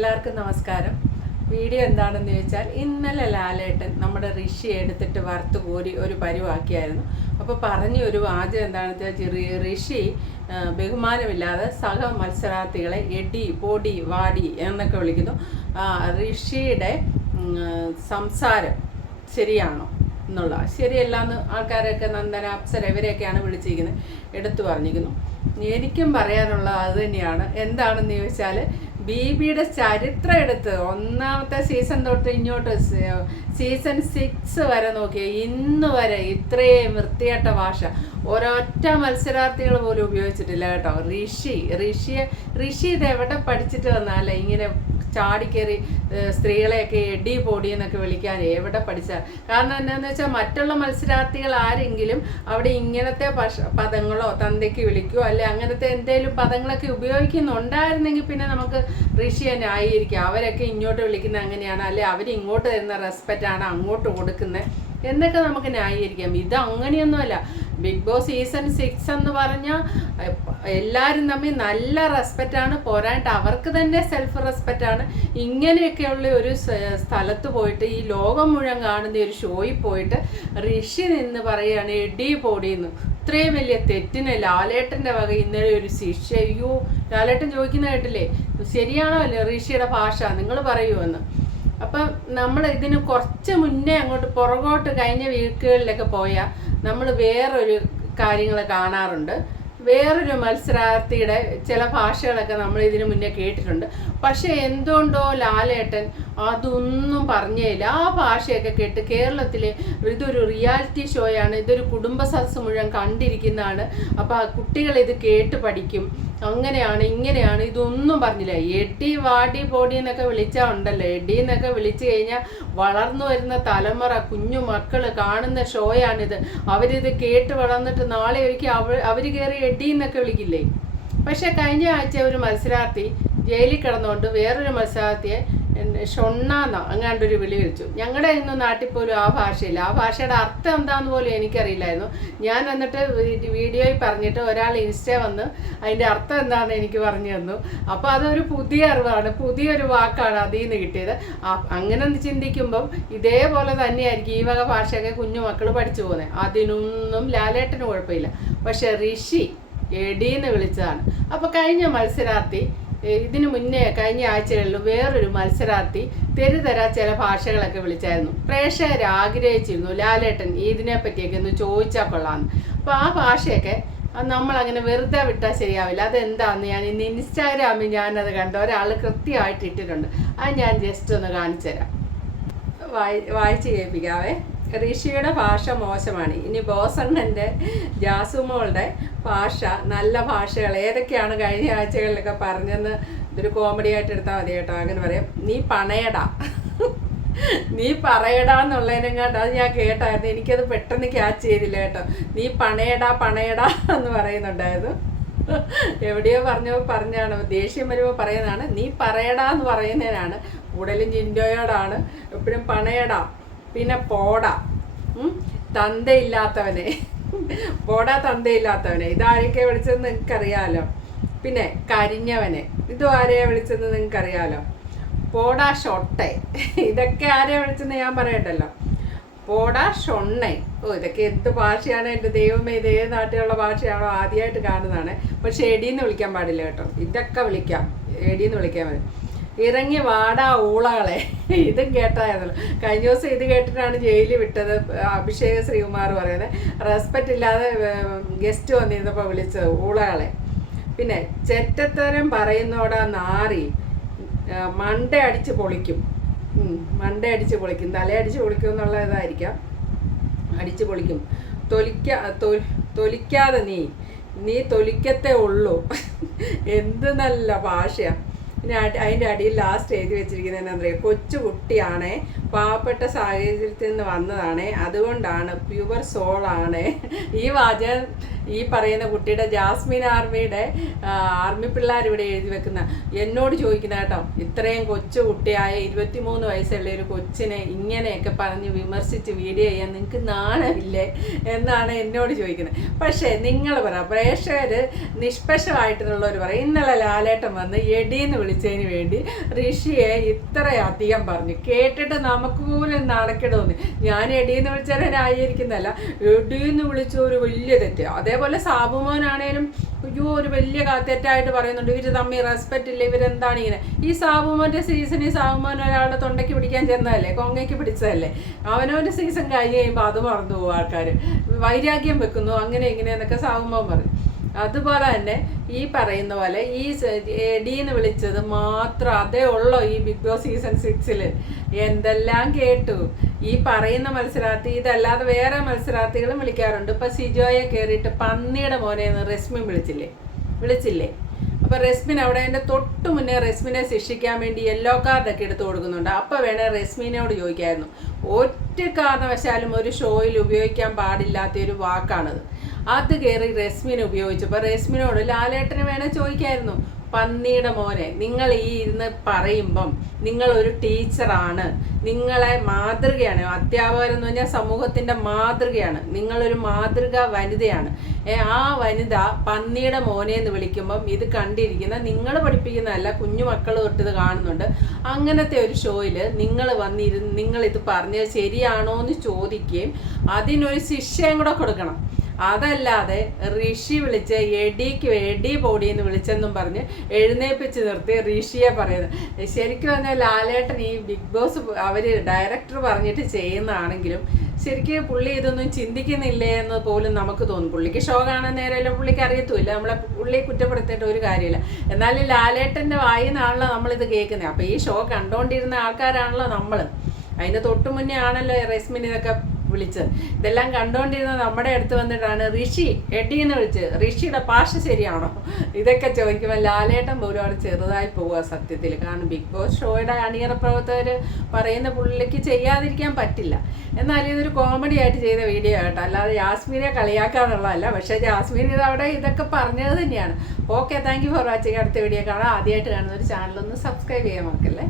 എല്ലാവർക്കും നമസ്കാരം. വീഡിയോ എന്താണെന്ന് ചോദിച്ചാൽ ഇന്നലെ ലാലേട്ടൻ നമ്മുടെ ഋഷി എടുത്തിട്ട് വറുത്ത് കോരി ഒരു പരിവാക്കിയായിരുന്നു. അപ്പോൾ പറഞ്ഞു ഒരു വാചകം എന്താണെന്ന് വെച്ചാൽ ഋഷി ബഹുമാനമില്ലാതെ സഹ മത്സരാർത്ഥികളെ എടി പൊടി വാടി എന്നൊക്കെ വിളിക്കുന്നു. ഋഷിയുടെ സംസാരം ശരിയാണോ എന്നുള്ള. ശരിയല്ല എന്ന് ആൾക്കാരൊക്കെ നന്ദന അപ്സര ഇവരെയൊക്കെയാണ് വിളിച്ചിരിക്കുന്നത്. എടുത്തു പറഞ്ഞിരിക്കുന്നു. എനിക്കും പറയാനുള്ളത് അത് തന്നെയാണ്. എന്താണെന്ന് ചോദിച്ചാൽ ബിബിയുടെ ചരിത്രം എടുത്ത് ഒന്നാമത്തെ സീസൺ തൊട്ട് ഇങ്ങോട്ട് സീസൺ സിക്സ് വരെ നോക്കിയ ഇന്ന് വരെ ഇത്രയും വൃത്തികെട്ട ഭാഷ. ഒരൊറ്റ മത്സരാർത്ഥികൾ പോലും ഉപയോഗിച്ചിട്ടില്ല കേട്ടോ. ഋഷി ഋഷിയെ ഋഷി ഇത് എവിടെ പഠിച്ചിട്ട് വന്നാലേ ഇങ്ങനെ ചാടിക്കേറി സ്ത്രീകളെയൊക്കെ എടി പൊടി എന്നൊക്കെ വിളിക്കാൻ എവിടെ പഠിച്ചാൽ കാരണം എന്താണെന്ന് വെച്ചാൽ മറ്റുള്ള മത്സരാർത്ഥികൾ ആരെങ്കിലും അവിടെ ഇങ്ങനത്തെ പശ പദങ്ങളോ തന്തയ്ക്ക് വിളിക്കുകയോ അല്ലെ അങ്ങനത്തെ എന്തെങ്കിലും പദങ്ങളൊക്കെ ഉപയോഗിക്കുന്നുണ്ടായിരുന്നെങ്കിൽ പിന്നെ നമുക്ക് ഋഷി തന്നെ ആയിരിക്കും. അവരൊക്കെ ഇങ്ങോട്ട് വിളിക്കുന്ന അങ്ങനെയാണ് അല്ലെ അവർ ഇങ്ങോട്ട് തരുന്ന റെസ്പെക്റ്റ് ആണ് അങ്ങോട്ട് കൊടുക്കുന്നത്. എന്നൊക്കെ നമുക്ക് ന്യായീകരിക്കാം. ഇത് അങ്ങനെയൊന്നുമല്ല. ബിഗ് ബോസ് സീസൺ സിക്സ് എന്ന് പറഞ്ഞാൽ എല്ലാവരും തമ്മിൽ നല്ല റെസ്പെക്റ്റാണ് പോരായിട്ട് അവർക്ക് തന്നെ സെൽഫ് റെസ്പെക്റ്റാണ് ഇങ്ങനെയൊക്കെയുള്ള ഒരു സ്ഥലത്ത് പോയിട്ട് ഈ ലോകം മുഴുവൻ കാണുന്ന ഒരു ഷോയിൽ പോയിട്ട് ഋഷി നിന്ന് പറയുകയാണ് എടി പൊടിയെന്ന് ഇത്രയും വലിയ തെറ്റിന് ലാലേട്ടന്റെ വക ഇന്നലെ ഒരു ശിക്ഷ. അയ്യോ ലാലേട്ടൻ ചോദിക്കുന്ന കേട്ടില്ലേ? ശരിയാണോ അല്ലേ ഋഷിയുടെ ഭാഷ? നിങ്ങൾ പറയുമെന്ന് അപ്പം നമ്മൾ ഇതിന് കുറച്ച് മുന്നേ അങ്ങോട്ട് പുറകോട്ട് കഴിഞ്ഞ വീക്കുകളിലൊക്കെ പോയാൽ നമ്മൾ വേറൊരു കാര്യങ്ങൾ കാണാറുണ്ട്. വേറൊരു മത്സരാർത്ഥിയുടെ ചില ഭാഷകളൊക്കെ നമ്മൾ ഇതിനു മുന്നേ കേട്ടിട്ടുണ്ട്. പക്ഷേ എന്തുകൊണ്ടോ ലാലേട്ടൻ അതൊന്നും പറഞ്ഞേയില്ല. ആ ഭാഷയൊക്കെ കേട്ട് കേരളത്തിലെ ഇതൊരു റിയാലിറ്റി ഷോയാണ് ഇതൊരു കുടുംബ സദസ് മുഴുവൻ കണ്ടിരിക്കുന്നതാണ്. അപ്പോൾ കുട്ടികൾ ഇത് കേട്ട് പഠിക്കും. അങ്ങനെയാണ് ഇങ്ങനെയാണ് ഇതൊന്നും പറഞ്ഞില്ല. എടി വാടി പോടി എന്നൊക്കെ വിളിച്ചാൽ ഉണ്ടല്ലോ. എടി എന്നൊക്കെ വിളിച്ചു കഴിഞ്ഞാൽ വളർന്നു വരുന്ന തലമുറ കുഞ്ഞു മക്കൾ കാണുന്ന ഷോയാണിത്. അവരിത് കേട്ട് വളർന്നിട്ട് നാളെ ഒരിക്കൽ അവർ അവർ കയറി എടി എന്നൊക്കെ വിളിക്കില്ലേ? പക്ഷെ കഴിഞ്ഞ ആഴ്ച ഒരു മത്സരാർത്ഥി ജയിലിൽ കിടന്നുകൊണ്ട് വേറൊരു മത്സരാർത്ഥിയെ ഷൊണ്ണാന്നോ അങ്ങാണ്ടൊരു വിളി വിളിച്ചു. ഞങ്ങളുടെ ഇന്ന് നാട്ടിൽ പോലും ആ ഭാഷയില്ല. ആ ഭാഷയുടെ അർത്ഥം എന്താന്ന് പോലും എനിക്കറിയില്ലായിരുന്നു. ഞാൻ എന്നിട്ട് വീഡിയോയിൽ പറഞ്ഞിട്ട് ഒരാൾ ഇൻസ്റ്റ വന്ന് അതിന്റെ അർത്ഥം എന്താണെന്ന് എനിക്ക് പറഞ്ഞു തന്നു. അപ്പോൾ അതൊരു പുതിയ അറിവാണ്. പുതിയൊരു വാക്കാണ് അതിൽ നിന്ന് കിട്ടിയത്. അങ്ങനെ ചിന്തിക്കുമ്പം ഇതേപോലെ തന്നെയായിരിക്കും ഈ വക ഭാഷയൊക്കെ കുഞ്ഞു മക്കൾ പഠിച്ചു പോകുന്നത് അതിനൊന്നും ലാലേട്ടന് കുഴപ്പമില്ല. പക്ഷെ ഋഷി എടീന്ന് വിളിച്ചതാണ്. അപ്പോൾ കഴിഞ്ഞ മത്സരാർത്ഥി ഇതിനു മുന്നേ കഴിഞ്ഞ ആഴ്ചകളിൽ വേറൊരു മത്സരാർത്ഥി തെരുതര ചില ഭാഷകളൊക്കെ വിളിച്ചായിരുന്നു. പ്രേക്ഷകർ ആഗ്രഹിച്ചിരുന്നു ലാലേട്ടൻ ഇതിനെ പറ്റിയൊക്കെ ഒന്ന് ചോദിച്ചാൽ കൊള്ളാമെന്ന് അപ്പോൾ ആ ഭാഷയൊക്കെ നമ്മളങ്ങനെ വെറുതെ വിട്ടാൽ ശരിയാവില്ല. അതെന്താന്ന് ഞാൻ ഇന്ന് ഇൻസ്റ്റാഗ്രാമിൽ ഞാനത് കണ്ട ഒരാൾ കൃത്യമായിട്ട് ഇട്ടിട്ടുണ്ട്. അത് ഞാൻ ജസ്റ്റ് ഒന്ന് കാണിച്ചു തരാം വായി വായിച്ച് കേൾപ്പിക്കാവേ. ഋഷിയുടെ ഭാഷ മോശമാണ്. ഇനി ബോസണ്ണന്റെ ജാസുമോളുടെ ഭാഷ നല്ല ഭാഷകൾ. ഏതൊക്കെയാണ് കഴിഞ്ഞ ആഴ്ചകളിലൊക്കെ പറഞ്ഞെന്ന് ഇതൊരു കോമഡി ആയിട്ട് എടുത്താൽ മതി കേട്ടോ. അങ്ങനെ പറയാം. നീ പണയടാ. നീ പറയടാ എന്നുള്ളതിനെങ്ങാണ്ട് അത് ഞാൻ കേട്ടായിരുന്നു. എനിക്കത് പെട്ടെന്ന് ക്യാച്ച് ചെയ്തില്ല കേട്ടോ. നീ പണയടാ പണയടാ എന്ന് പറയുന്നുണ്ടായിരുന്നു. എവിടെയോ പറഞ്ഞോ പറഞ്ഞാണ്. ദേഷ്യം വരുമ്പോൾ പറയുന്നതാണ്. നീ പറയടാ എന്ന് പറയുന്നതിനാണ്. കൂടുതലും ജിൻഡോയോടാണ് എപ്പോഴും പണയടാ. പിന്നെ പോട? തന്തയില്ലാത്തവനെ. പോടാ തന്തയില്ലാത്തവനെ. ഇതാരൊക്കെ വിളിച്ചതെന്ന് നിങ്ങൾക്കറിയാലോ. പിന്നെ കരിഞ്ഞവനെ. ഇതും ആരെയാ വിളിച്ചതെന്ന് നിങ്ങൾക്കറിയാലോ. പോടാ ഷൊട്ടെ. ഇതൊക്കെ ആരെയാ വിളിച്ചെന്ന് ഞാൻ പറയട്ടല്ലോ. പോടാ ഷൊണ്ണൈ. ഓ ഇതൊക്കെ എന്ത് ഭാഷയാണ് എന്റെ ദൈവമേ. ഇത് ഏത് നാട്ടിലുള്ള ഭാഷയാണോ ആദ്യമായിട്ട് കാണുന്നതാണ്. പക്ഷെ എടീന്ന് വിളിക്കാൻ പാടില്ല കേട്ടോ. ഇതൊക്കെ വിളിക്കാം. എടീന്ന് വിളിക്കാൻ മതി ഇറങ്ങി വാടാ ഊളകളെ ഇതും കേട്ടായിരുന്നല്ലോ കഴിഞ്ഞ ദിവസം ഇത് കേട്ടിട്ടാണ് ജയിലിൽ വിട്ടത് അഭിഷേക് ശ്രീകുമാർ പറയുന്നത്. റെസ്പെക്റ്റ് ഇല്ലാതെ ഗസ്റ്റ് വന്നിരുന്നപ്പോൾ വിളിച്ചത് ഊളകളെ പിന്നെ ചെറ്റത്തരം പറയുന്നോടാ നാറി. മണ്ട അടിച്ച് പൊളിക്കും. മണ്ട അടിച്ച് പൊളിക്കും. തലയടിച്ച് പൊളിക്കും എന്നുള്ള ഇതായിരിക്കാം. അടിച്ച് പൊളിക്കും. തൊലിക്ക തൊലിക്കാതെ നീ നീ തൊലിക്കത്തേ ഉള്ളൂ. എന്ത് നല്ല ഭാഷയാണ് പിന്നെ അതിന്റെ അടിയിൽ ലാസ്റ്റ് എഴുതി വെച്ചിരിക്കുന്നത് എന്താ പറയുക? കൊച്ചു കുട്ടിയാണേ പാവപ്പെട്ട സാഹചര്യത്തിൽ നിന്ന് വന്നതാണ്. അതുകൊണ്ടാണ് പ്യുവർ സോളാണ് ഈ വാചകം ഈ പറയുന്ന കുട്ടിയുടെ ജാസ്മിൻ ആർമിയുടെ ആർമി പിള്ളേർ ഇവിടെ എഴുതി വെക്കുന്ന എന്നോട് ചോദിക്കുന്ന കേട്ടോ ഇത്രയും കൊച്ചു കുട്ടിയായ ഇരുപത്തിമൂന്ന് വയസ്സുള്ള ഒരു കൊച്ചിനെ ഇങ്ങനെയൊക്കെ പറഞ്ഞ് വിമർശിച്ച് വീഡിയോ ചെയ്യാൻ നിങ്ങൾക്ക് നാണമില്ലേ? എന്നാണ് എന്നോട് ചോദിക്കുന്നത്. പക്ഷേ നിങ്ങൾ പറ പ്രേക്ഷകർ നിഷ്പക്ഷമായിട്ടുള്ളവർ പറയും ഇന്നലെ ലാലേട്ടൻ വന്ന് എടീന്ന് വിളിച്ചു വിളിച്ചതിന് വേണ്ടി ഋഷിയെ ഇത്രയധികം പറഞ്ഞു. കേട്ടിട്ട് നമുക്ക് പോലും തോന്നി ഞാൻ എടീന്ന് വിളിച്ചാൽ ന്യായീകരിക്കുന്നതല്ല എടീന്ന് വിളിച്ച ഒരു വലിയ തെറ്റ്. അതേപോലെ സാബുമോനാണേലും അയ്യോ ഒരു വലിയ തെറ്റായിട്ട് പറയുന്നുണ്ട്. ഇവർ തമ്മിൽ റെസ്പെക്റ്റ് ഇല്ല. ഇവരെന്താണ് ഇങ്ങനെ? ഈ സാബുമോന്റെ സീസണിൽ സാബുമോൻ ഒരാളുടെ തൊണ്ടയ്ക്ക് പിടിക്കാൻ ചെന്നതല്ലേ? കൊങ്ങയ്ക്ക് പിടിച്ചതല്ലേ? അവനവന്റെ സീസൺ കഴിഞ്ഞ് കഴിയുമ്പോൾ അത് മറന്നു പോകും ആൾക്കാർ വൈരാഗ്യം വെക്കുന്നു. അങ്ങനെ ഇങ്ങനെ എന്നൊക്കെ സാബുമോൻ പറഞ്ഞു. അതുപോലെ തന്നെ ഈ പറയുന്ന പോലെ ഈ എടീന്ന് വിളിച്ചത് മാത്രം അതേ ഉള്ളോ ഈ ബിഗ് ബോസ് സീസൺ സിക്സിൽ എന്തെല്ലാം കേട്ടു? ഈ പറയുന്ന മത്സരാർത്ഥി ഇതല്ലാതെ വേറെ മത്സരാർത്ഥികളും വിളിക്കാറുണ്ട്. ഇപ്പൊ സിജോയെ കയറിയിട്ട് പന്നിയുടെ മോനെ എന്ന് റസ്മിൻ വിളിച്ചില്ലേ? വിളിച്ചില്ലേ? അപ്പൊ റെസ്മിൻ അവിടെ എന്റെ തൊട്ട് മുന്നേ റെസ്മിനെ ശിക്ഷിക്കാൻ വേണ്ടി യെല്ലോ കാർഡൊക്കെ എടുത്തു കൊടുക്കുന്നുണ്ട്. അപ്പൊ വേണേ റെസ്മിനോട് ചോദിക്കായിരുന്നു. ഒറ്റ കാരണവശാലും ഒരു ഷോയിൽ ഉപയോഗിക്കാൻ പാടില്ലാത്ത ഒരു വാക്കാണത്. അത് കയറി റസ്മിൻ ഉപയോഗിച്ചപ്പോൾ റസ്മിനോട് ലാലേട്ടന് വേണേ ചോദിക്കായിരുന്നു. പന്നിയുടെ മോനെ നിങ്ങൾ ഈ ഇരുന്ന് പറയുമ്പം നിങ്ങൾ ഒരു ടീച്ചറാണ്. നിങ്ങളെ മാതൃകയാണ്. അധ്യാപകരെന്ന് പറഞ്ഞാൽ സമൂഹത്തിന്റെ മാതൃകയാണ്. നിങ്ങളൊരു മാതൃക വനിതയാണ്. ആ വനിത പന്നിയുടെ മോനെ എന്ന് വിളിക്കുമ്പം ഇത് കണ്ടിരിക്കുന്ന നിങ്ങൾ പഠിപ്പിക്കുന്നതല്ല കുഞ്ഞു മക്കൾ തൊട്ട് ഇത് കാണുന്നുണ്ട്. അങ്ങനത്തെ ഒരു ഷോയിൽ നിങ്ങൾ വന്നിരുന്ന് നിങ്ങളിത് പറഞ്ഞത് ശരിയാണോ എന്ന് ചോദിക്കുകയും അതിനൊരു ശിക്ഷയും കൂടെ കൊടുക്കണം. അതല്ലാതെ ഋഷി വിളിച്ച് എടിക്ക് എടി ബോഡി എന്ന് വിളിച്ചെന്നും പറഞ്ഞ് എഴുന്നേപ്പിച്ച് നിർത്തി ഋഷിയെ പറയുന്നത് ശരിക്കും പറഞ്ഞാൽ ലാലേട്ടൻ ഈ ബിഗ് ബോസ് അവർ ഡയറക്ടർ പറഞ്ഞിട്ട് ചെയ്യുന്നതാണെങ്കിലും ശരിക്കും പുള്ളി ഇതൊന്നും ചിന്തിക്കുന്നില്ലേ എന്ന് പോലും നമുക്ക് തോന്നും. പുള്ളിക്ക് ഷോ കാണാൻ നേരമല്ല പുള്ളിക്ക് അറിയത്തുമില്ല നമ്മളെ പുള്ളിയെ കുറ്റപ്പെടുത്തേണ്ട ഒരു കാര്യമില്ല. എന്നാലും ലാലേട്ടന്റെ വായിൽ നിന്നാണല്ലോ നമ്മളിത് കേൾക്കുന്നത് അപ്പോൾ ഈ ഷോ കണ്ടുകൊണ്ടിരുന്ന ആൾക്കാരാണല്ലോ നമ്മൾ അതിന്റെ തൊട്ട് മുന്നേ ആണല്ലോ റെസ്മിൻ ഇതൊക്കെ വിളിച്ചത് ഇതെല്ലാം കണ്ടുകൊണ്ടിരുന്ന നമ്മുടെ അടുത്ത് വന്നിട്ടാണ് ഋഷി എടീന്ന് വിളിച്ച്. ഋഷിയുടെ ഭാഷ ശരിയാണോ? ഇതൊക്കെ ചോദിക്കുമ്പോൾ ലാലേട്ടൻ പോലും അവിടെ ചെറുതായി പോവുക സത്യത്തിൽ കാരണം ബിഗ് ബോസ് ഷോയുടെ അണിയറ പ്രവർത്തകർ പറയുന്ന പുള്ളിക്ക് ചെയ്യാതിരിക്കാൻ പറ്റില്ല. എന്നാൽ ഇതൊരു കോമഡി ആയിട്ട് ചെയ്ത വീഡിയോ ആട്ടോ. അല്ലാതെ ജാസ്മീനെ കളിയാക്കാന്നുള്ളതല്ല. പക്ഷേ ജാസ്മീൻ ഇത് അവിടെ ഇതൊക്കെ പറഞ്ഞത് തന്നെയാണ്. Okay thank you for watching അടുത്ത വീഡിയോ കാണാം. ആദ്യമായിട്ട് കാണുന്ന ഒരു ചാനലൊന്ന് സബ്സ്ക്രൈബ് ചെയ്യാൻ മറക്കല്ലേ?